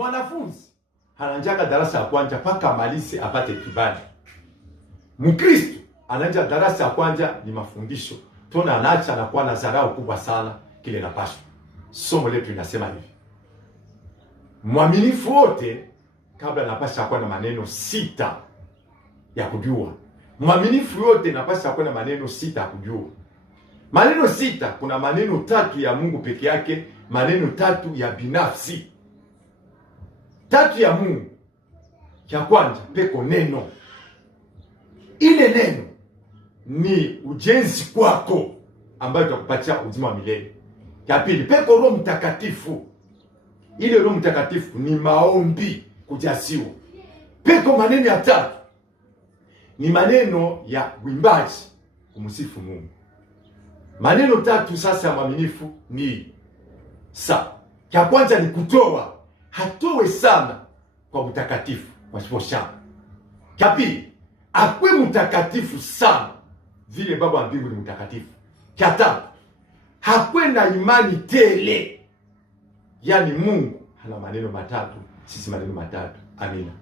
Mwanafunzi ananjaka darasa ya kwanza paka amalize apate kibali. Mkristo ananja darasa ya kwanza ni mafundisho. Tuna anaacha na kuwa na dharau kubwa sana kile napaswa. Somo letu linasema hivi. Mwaminifu wote kabla napasha kuwa na maneno 6 ya kujua. Mwaminifu yote napasha kuwa na maneno 6 ya kujua. Maneno 6, kuna maneno 3 ya Mungu peke yake, maneno 3 ya binafsi. 3 ya Mungu. Ya kwanza peko neno. Ile neno ni ujenzi kwako ambayo itakupatia uzima wa milele. Ya pili peko Roho Mtakatifu. Ile Roho Mtakatifu ni maombi kujasiwa. Peko maneno ya 3 ni maneno ya uimbaji kumsifu Mungu. Maneno 3 sasa ya mwaminifu ni ya kwanza ni kutoa. Hatowe sana kwa mtakatifu wasipo shaka. Ya pili, akwe mtakatifu sana vile Baba wa mbingu ni mtakatifu. Ya tatu, hakwe na imani tele. Yaani Mungu ana maneno 3, sisi maneno 3. Amina.